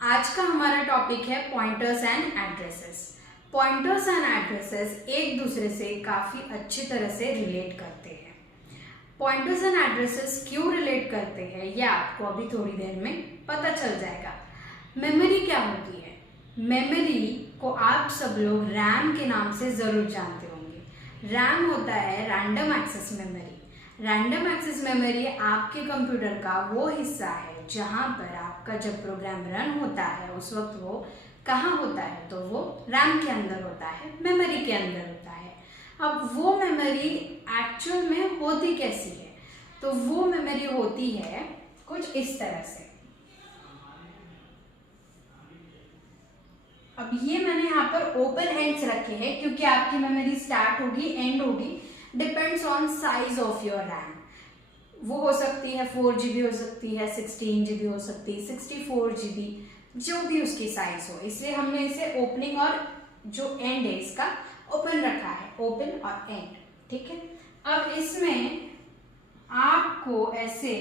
आज का हमारा टॉपिक है pointers and addresses. Pointers and addresses एक दूसरे से काफी अच्छी तरह से रिलेट करते हैं। पॉइंटर्स एंड एड्रेसेस क्यों रिलेट करते हैं ये आपको अभी थोड़ी देर में पता चल जाएगा। मेमोरी क्या होती है? मेमोरी को आप सब लोग रैम के नाम से जरूर जानते होंगे। रैम होता है random access memory. Random access memory आपके कंप्यूटर का वो हिस्सा है जहां पर आपका जब प्रोग्राम रन होता है उस वक्त वो कहाँ होता है, तो वो रैम के अंदर होता है, मेमोरी के अंदर होता है। अब वो मेमोरी एक्चुअल में होती कैसी है? तो वो मेमोरी होती है कुछ इस तरह से। अब ये मैंने यहाँ पर ओपन एंड्स रखे हैं क्योंकि आपकी मेमोरी स्टार्ट होगी एंड होगी, depends on size of your RAM. वो हो सकती है 4 GB हो सकती है, 16 GB हो सकती है, 64 GB, जो भी उसकी साइज हो। इसलिए हमने इसे ओपनिंग और जो एंड है इसका ओपन रखा है, ओपन और एंड। ठीक है। अब इसमें आपको ऐसे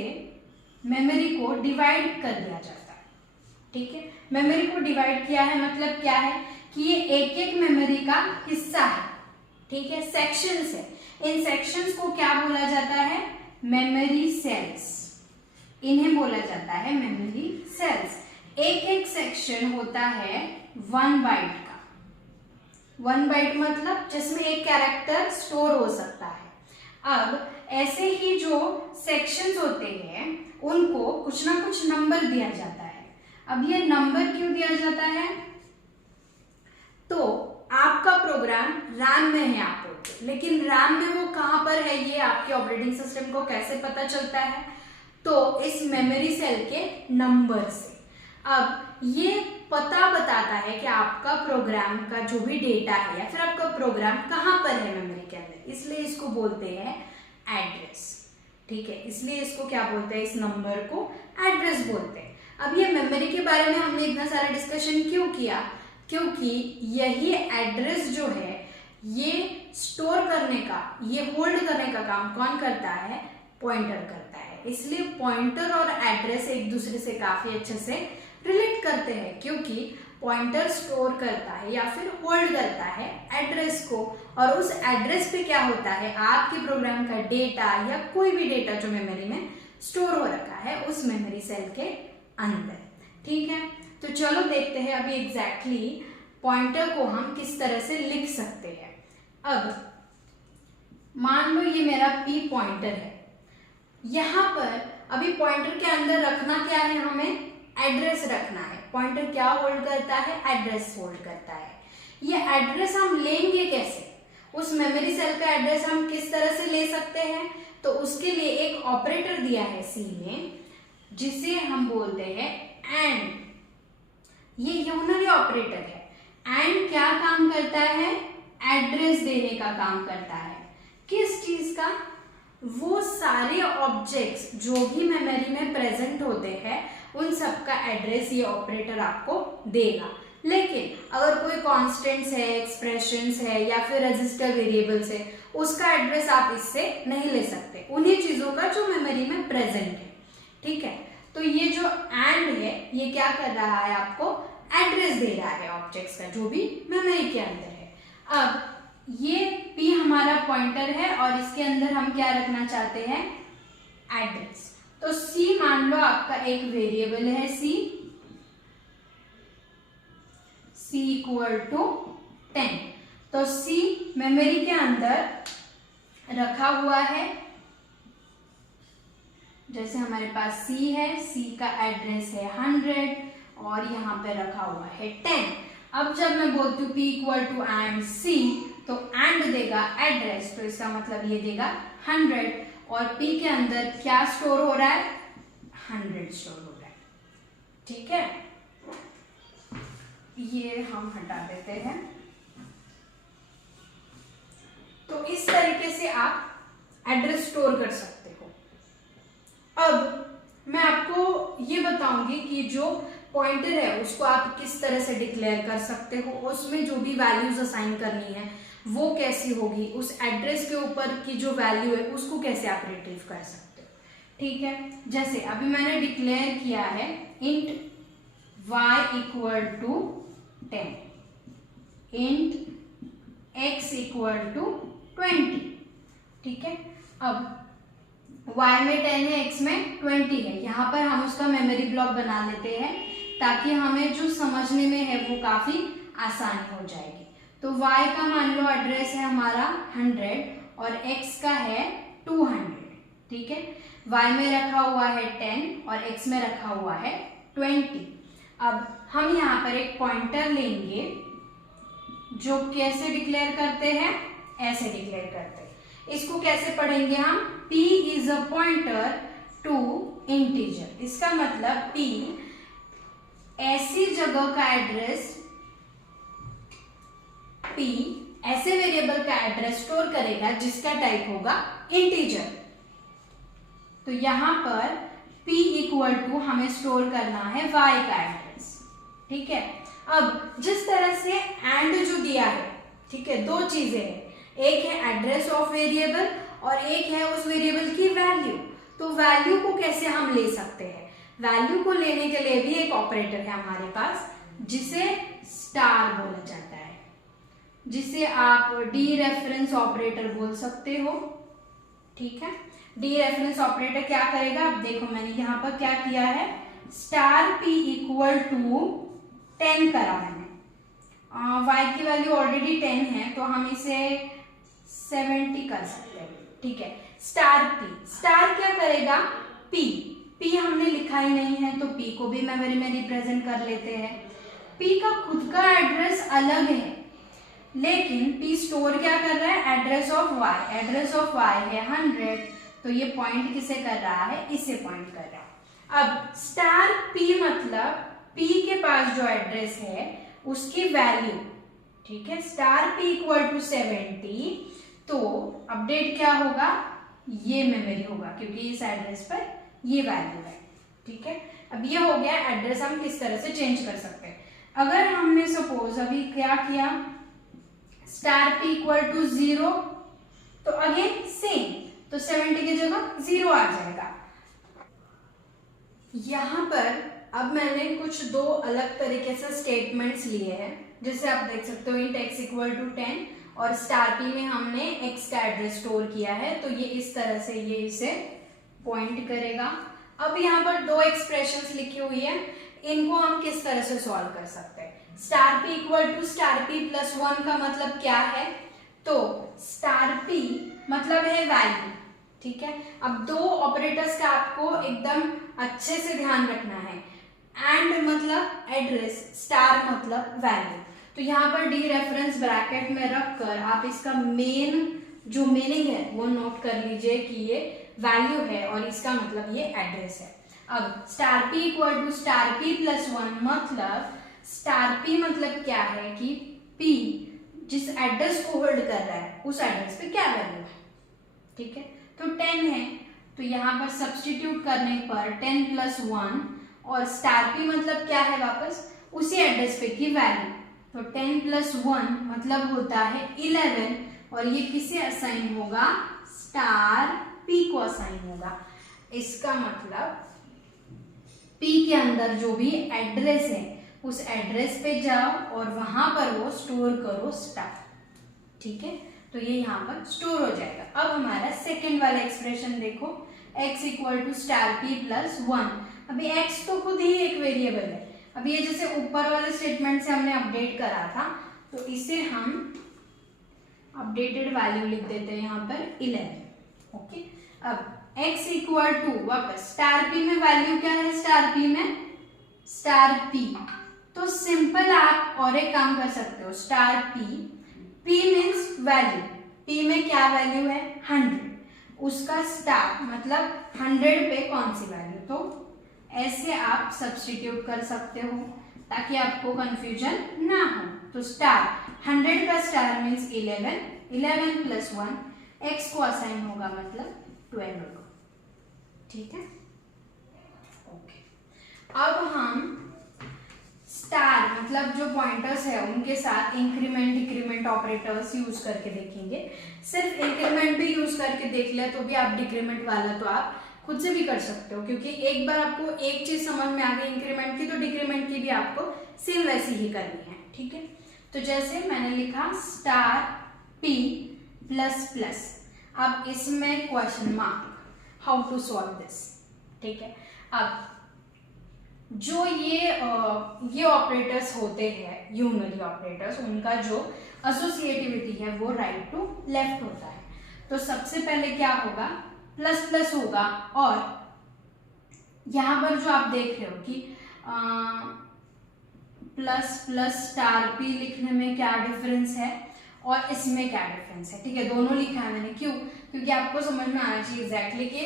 मेमोरी को डिवाइड कर दिया जाता है। ठीक है। मेमोरी को डिवाइड किया है मतलब क्या है कि ये एक एक मेमोरी का हिस्सा है। ठीक है। सेक्शंस है। इन सेक्शंस को क्या बोला जाता है? Memory cells. इन्हें बोला जाता है मेमोरी सेल्स। एक एक सेक्शन होता है 1 बाइट का। 1 बाइट मतलब जिसमें एक कैरेक्टर स्टोर हो सकता है। अब ऐसे ही जो सेक्शंस होते हैं उनको कुछ ना कुछ नंबर दिया जाता है। अब ये नंबर क्यों दिया जाता है? तो आपका प्रोग्राम रैम में है आप बोलते, लेकिन रैम में वो कहां पर है ये आपके ऑपरेटिंग सिस्टम को कैसे पता चलता है? तो इस मेमोरी सेल के नंबर से। अब ये पता बताता है कि आपका प्रोग्राम का जो भी डेटा है या फिर आपका प्रोग्राम कहां पर है मेमोरी के अंदर, इसलिए इसको बोलते हैं एड्रेस। ठीक है। इसलिए इसको क्या बोलते हैं? इस नंबर को एड्रेस बोलते हैं। अब ये मेमोरी के बारे में हमने इतना सारा डिस्कशन क्यों किया? क्योंकि यही एड्रेस जो है ये स्टोर करने का, ये होल्ड करने का काम कौन करता है? पॉइंटर करता है। इसलिए पॉइंटर और एड्रेस एक दूसरे से काफी अच्छे से रिलेट करते हैं, क्योंकि पॉइंटर स्टोर करता है या फिर होल्ड करता है एड्रेस को, और उस एड्रेस पे क्या होता है? आपके प्रोग्राम का डेटा या कोई भी डेटा जो मेमोरी में स्टोर हो रखा है उस मेमोरी सेल के अंदर। ठीक है। तो चलो देखते हैं अभी एग्जैक्टली पॉइंटर को हम किस तरह से लिख सकते हैं। अब मान लो ये मेरा P पॉइंटर है। यहां पर अभी पॉइंटर के अंदर रखना क्या है? हमें एड्रेस रखना है। पॉइंटर क्या होल्ड करता है? एड्रेस होल्ड करता है। ये एड्रेस हम लेंगे कैसे? उस मेमोरी सेल का एड्रेस हम किस तरह से ले सकते हैं? तो उसके लिए एक ऑपरेटर दिया है C में जिसे हम बोलते हैं एंड। ये यूनरी ऑपरेटर है। एंड क्या काम करता है? एड्रेस देने का काम करता है। किस चीज का? वो सारे ऑब्जेक्ट्स जो भी मेमोरी में प्रेजेंट होते हैं उन सब का एड्रेस ये ऑपरेटर आपको देगा। लेकिन अगर कोई कॉन्स्टेंट्स है, एक्सप्रेशंस है या फिर रजिस्टर वेरिएबल्स है, उसका एड्रेस आप इससे नहीं ले सकते, उन्हीं चीजों का जो मेमोरी में प्रेजेंट है। ठीक है। तो ये जो एंड है ये क्या कर रहा है? आपको एड्रेस दे रहा है ऑब्जेक्ट्स का जो भी मेमोरी के अंदर है। अब ये P हमारा पॉइंटर है और इसके अंदर हम क्या रखना चाहते हैं? एड्रेस। तो C मान लो आपका एक वेरिएबल है C इक्वल टू 10। तो C मेमोरी के अंदर रखा हुआ है। जैसे हमारे पास C है, C का एड्रेस है 100 और यहाँ पे रखा हुआ है 10। अब जब मैं बोलती हूँ P equal to and C, तो एंड देगा एड्रेस, तो इसका मतलब ये देगा 100 और P के अंदर क्या स्टोर हो रहा है? 100 स्टोर हो रहा है। ठीक है। ये हम हटा देते हैं। तो इस तरीके से आप एड्रेस स्टोर कर सकते हो। अब मैं आपको ये बताऊंगी कि जो पॉइंटर है उसको आप किस तरह से डिक्लेयर कर सकते हो, उसमें जो भी वैल्यूज असाइन करनी है वो कैसी होगी, उस एड्रेस के ऊपर की जो वैल्यू है उसको कैसे आप रिट्रीव कर सकते हो। ठीक है। जैसे अभी मैंने डिक्लेयर किया है int y equal to 10, int x equal to 20। ठीक है, अब y में 10 है, x में 20 है। यहाँ पर हम उसका मेमोरी ब्लॉक बना लेते हैं ताकि हमें जो समझने में है वो काफी आसानी हो जाएगी। तो y का मान लो एड्रेस है हमारा 100 और x का है 200। ठीक है, y में रखा हुआ है 10 और x में रखा हुआ है 20। अब हम यहाँ पर एक पॉइंटर लेंगे जो कैसे डिक्लेयर करते हैं, ऐसे डिक्लेयर करते हैं। इसको कैसे पढ़ेंगे हम, p is a pointer to integer. इसका मतलब p ऐसी जगह का एड्रेस, p ऐसे वेरिएबल का एड्रेस स्टोर करेगा जिसका टाइप होगा इंटीजर। तो यहां पर p इक्वल टू हमें स्टोर करना है y का एड्रेस। ठीक है, अब जिस तरह से एंड जो दिया है, ठीक है, दो चीजें हैं, एक है एड्रेस ऑफ वेरिएबल और एक है उस वेरिएबल की वैल्यू। तो वैल्यू को कैसे हम ले सकते हैं, वैल्यू को लेने के लिए भी एक ऑपरेटर है हमारे पास जिसे स्टार बोला जाता है, जिसे आप डी रेफरेंस ऑपरेटर बोल सकते हो। ठीक है, डी रेफरेंस ऑपरेटर क्या करेगा, अब देखो मैंने यहाँ पर क्या किया है, स्टार p इक्वल टू 10 करा मैंने, y की वैल्यू ऑलरेडी 10 है तो हम इसे 70 कर सकते हैं। ठीक है, स्टार p, स्टार क्या करेगा, p हमने लिखा ही नहीं है तो p को भी मेमोरी में रिप्रेजेंट कर लेते हैं। p का खुद का एड्रेस अलग है लेकिन p स्टोर क्या कर रहा है, address of y, address of y है 100, तो ये पॉइंट किसे कर रहा है, इसे पॉइंट कर रहा है। अब स्टार p मतलब p के पास जो एड्रेस है उसकी वैल्यू। ठीक है, स्टार p इक्वल टू 70, तो अपडेट क्या होगा, ये मेमोरी होगा क्योंकि इस एड्रेस पर ये वैल्यू है। ठीक है, अब ये हो गया एड्रेस, हम किस तरह से चेंज कर सकते हैं। अगर हमने सपोज अभी क्या किया, स्टार p इक्वल टू 0, तो अगेन सेम, तो 70 की जगह 0 आ जाएगा। यहां पर अब मैंने कुछ दो अलग तरीके से स्टेटमेंट्स लिए हैं, जिससे आप देख सकते हो इंट x इक्वल टू 10 और स्टार p में हमने x का एड्रेस स्टोर किया है, तो ये इस तरह से ये इसे पॉइंट करेगा। अब यहाँ पर दो एक्सप्रेशंस लिखी हुई है, इनको हम किस तरह से सॉल्व कर सकते हैं। Star p equal to star p plus 1 का मतलब क्या है, तो स्टार p मतलब है वैल्यू। ठीक है, अब दो ऑपरेटर्स का आपको एकदम अच्छे से ध्यान रखना है, एंड मतलब एड्रेस, स्टार मतलब वैल्यू। तो यहाँ पर डी रेफरेंस ब्रैकेट में रखकर आप इसका मेन जो मीनिंग है वो नोट कर लीजिए कि ये वैल्यू है और इसका मतलब ये एड्रेस है। अब star p equal to star p plus 1 मतलब स्टार p मतलब क्या है कि p जिस एड्रेस को होल्ड कर रहा है उस एड्रेस पे क्या वैल्यू है। ठीक है, तो 10 है तो यहाँ पर सब्स्टिट्यूट करने पर 10 प्लस 1 और स्टार p मतलब क्या है, वापस उसी एड्रेस पे की वैल्यू, तो 10 प्लस 1 मतलब होता है 11 और ये किसे असाइन होगा, स्टार p को असाइन होगा। इसका मतलब p के अंदर जो भी एड्रेस है उस एड्रेस पे जाओ और वहां पर वो स्टोर करो स्टार। ठीक है, तो ये यहाँ पर स्टोर हो जाएगा। अब हमारा सेकेंड वाला एक्सप्रेशन देखो, x equal to star p plus 1। अभी x तो खुद ही एक वेरिएबल है, अभी ये जैसे ऊपर वाले स्टेटमेंट से हमने अपडेट करा था तो इसे हम अपडेटेड वैल्यू लिख देते हैं यहाँ पर 11। ओके, अब x इक्वल टू वापस स्टार p में वैल्यू क्या है, स्टार p में स्टार p, तो सिंपल आप और एक काम कर सकते हो, star p, p means value, p में क्या वैल्यू है 100, उसका स्टार मतलब 100 पे कौन सी वैल्यू, तो ऐसे आप सब्स्टिट्यूट कर सकते हो ताकि आपको कंफ्यूजन ना हो। तो स्टार 100 का स्टार मीन्स 11, 11 प्लस 1 x को असाइन होगा मतलब 12 होगा। ठीक है, ओके, अब हम स्टार मतलब जो पॉइंटर्स है उनके साथ इंक्रीमेंट डिक्रीमेंट ऑपरेटर्स यूज करके देखेंगे। सिर्फ इंक्रीमेंट भी यूज करके देख ले तो भी आप डिक्रीमेंट वाला तो आप खुद से भी कर सकते हो, क्योंकि एक बार आपको एक चीज समझ में आ गई इंक्रीमेंट की, तो डिक्रीमेंट की भी आपको सेम वैसी ही करनी है। ठीक है, तो जैसे मैंने लिखा स्टार p प्लस प्लस, अब इसमें question mark, how to solve this. ठीक है, अब जो ये ऑपरेटर्स होते हैं यूनरी ऑपरेटर्स, उनका जो एसोसिएटिविटी है वो राइट टू लेफ्ट होता है। तो सबसे पहले क्या होगा, प्लस प्लस होगा, और यहां पर जो आप देख रहे हो कि प्लस प्लस स्टार पी लिखने में क्या डिफरेंस है और इसमें क्या डिफरेंस है। ठीक है, दोनों लिखा है मैंने, क्यों, क्योंकि आपको समझ में आना चाहिए एग्जैक्टली कि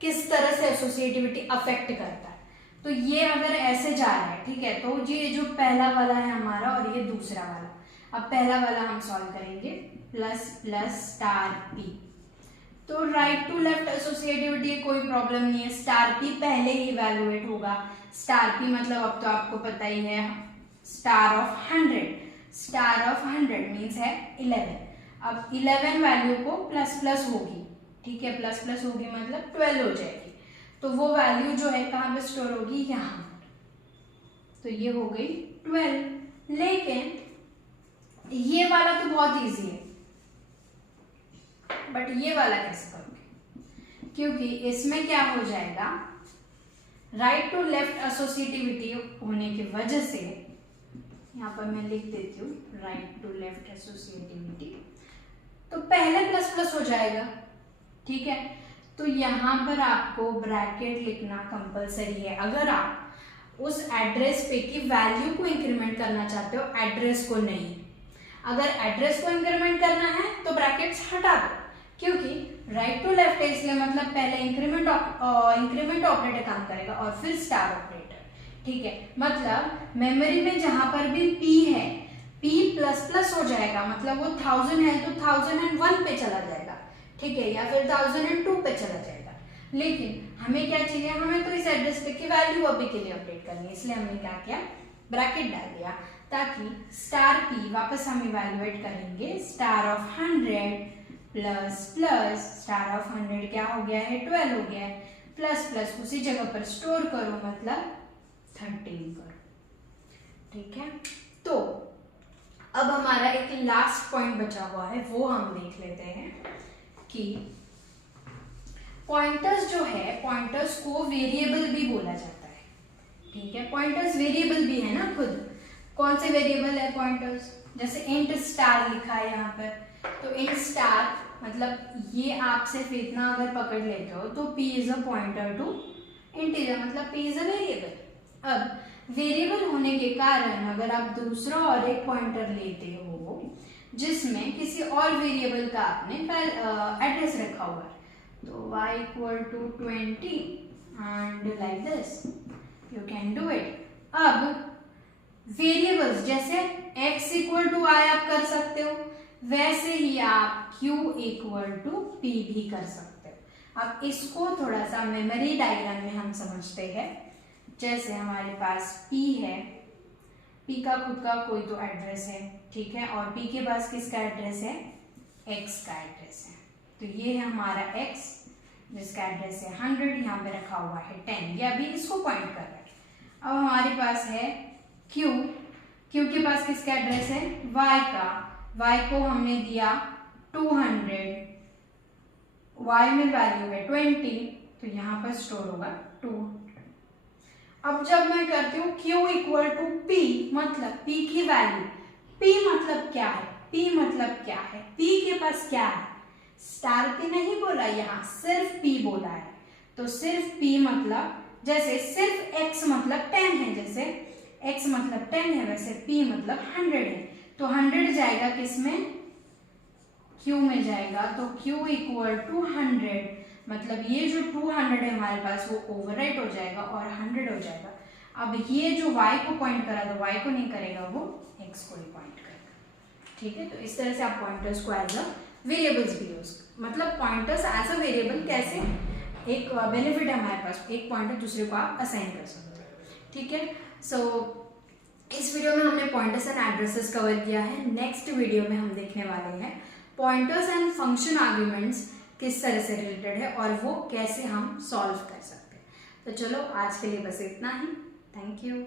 किस तरह से एसोसिएटिविटी अफेक्ट करता है। तो ये अगर ऐसे जा रहा है, ठीक है, तो ये जो पहला वाला है हमारा और ये दूसरा वाला, अब पहला वाला हम सॉल्व करेंगे, प्लस प्लस स्टार पी, तो राइट टू लेफ्ट एसोसिएटिविटी कोई प्रॉब्लम नहीं है, स्टार पी पहले ही इवैल्यूएट होगा। स्टार पी मतलब अब तो आपको पता ही है, star of 100, star of 100 means है 11। अब 11 वैल्यू को प्लस प्लस होगी, ठीक है, प्लस प्लस होगी मतलब 12 हो जाएगी, तो वो वैल्यू जो है कहाँ पे स्टोर होगी, यहाँ पर, तो ये हो गई 12। लेकिन ये वाला तो बहुत इजी है, बट ये वाला कैसे करोगे, क्योंकि इसमें क्या हो जाएगा, राइट टू लेफ्ट एसोसिएटिविटी होने की वजह से, यहाँ पर मैं लिख देती हूँ राइट टू लेफ्ट एसोसिएटिविटी, तो पहले प्लस प्लस हो जाएगा। ठीक है, तो यहाँ पर आपको ब्रैकेट लिखना कंपलसरी है अगर आप उस एड्रेस पे की वैल्यू को इंक्रीमेंट करना चाहते हो, एड्रेस को नहीं। अगर एड्रेस को इंक्रीमेंट करना है तो ब्रैकेट्स हटा दो, क्योंकि राइट टू लेफ्ट है इसलिए मतलब पहले इंक्रीमेंट ऑपरेटर काम करेगा और फिर स्टार ऑपरेटर। ठीक है, मतलब मेमोरी में जहां पर भी p है, p प्लस प्लस हो जाएगा, मतलब वो 1000 है तो 1001 पे चला जाएगा, ठीक है, या फिर 1002 पे चला जाएगा। लेकिन हमें क्या चाहिए, हमें तो इस एड्रेस पे की वैल्यू अभी के लिए अपडेट करनी है, इसलिए हमने क्या किया, ब्रैकेट डाल दिया, ताकि स्टार p वापस हम इवैल्यूएट करेंगे, star of 100 plus plus star of 100 क्या हो गया है, 12 हो गया है, प्लस प्लस उसी जगह पर स्टोर करो मतलब 13 करो। ठीक है, तो अब हमारा एक लास्ट पॉइंट बचा हुआ है, वो हम देख लेते हैं कि पॉइंटर्स जो है, पॉइंटर्स को वेरिएबल भी बोला जाता है। ठीक है, पॉइंटर्स वेरिएबल भी है ना खुद। कौन से वेरिएबल है पॉइंटर्स, जैसे इंट स्टार लिखा है यहाँ पर, तो इंट स्टार मतलब ये आप सिर्फ इतना अगर पकड़ लेते हो तो p is a pointer to integer, मतलब p इज अ वेरिएबल। अब वेरिएबल होने के कारण अगर आप दूसरा और एक पॉइंटर लेते हो जिसमें किसी और वेरिएबल का आपने एड्रेस रखा हुआ है, तो y equal to 20 and like this you can do it. अब वेरिएबल्स जैसे x इक्वल टू y आप कर सकते हो, वैसे ही आप q इक्वल टू p भी कर सकते हो। अब इसको थोड़ा सा मेमोरी डायग्राम में हम समझते हैं। जैसे हमारे पास p है, p का खुद का कोई तो एड्रेस है, ठीक है, और p के पास किसका एड्रेस है, x का एड्रेस है, तो ये है हमारा x जिसका एड्रेस है 100, यहाँ पे रखा हुआ है 10, ये अभी इसको पॉइंट कर रहा है। अब हमारे पास है q, q के पास किसका एड्रेस है, y का, y को हमने दिया 200, y में वैल्यू है 20, तो यहाँ पर स्टोर होगा 200। अब जब मैं करती हूँ q इक्वल टू p, मतलब p की वैल्यू, p मतलब क्या है, p मतलब क्या है, p के पास क्या है, स्टार p नहीं बोला, यहाँ सिर्फ p बोला है, तो सिर्फ p मतलब जैसे सिर्फ x मतलब 10 है, जैसे x मतलब 10 है वैसे p मतलब 100 है, तो 100 जाएगा किसमें, q में जाएगा, तो q इक्वल टू 100, मतलब ये जो 200 है हमारे पास वो ओवरराइट हो जाएगा और 100 हो जाएगा। अब ये जो y को पॉइंट करा तो y को नहीं करेगा, वो x को ही पॉइंट करेगा। ठीक है, तो इस तरह से आप पॉइंटर्स को एज अ वेरिएबल्स भी यूज, मतलब पॉइंटर्स एज अ वेरिएबल कैसे, एक बेनिफिट है हमारे पास, एक पॉइंटर दूसरे को आप असाइन कर सकते हो। ठीक है, सो इस वीडियो में हमने पॉइंटर्स एंड एड्रेसेस कवर किया है। नेक्स्ट वीडियो में हम देखने वाले हैं पॉइंटर्स एंड फंक्शन आर्ग्यूमेंट्स किस तरह से रिलेटेड है और वो कैसे हम सॉल्व कर सकते हैं। तो चलो आज के लिए बस इतना ही। Thank you.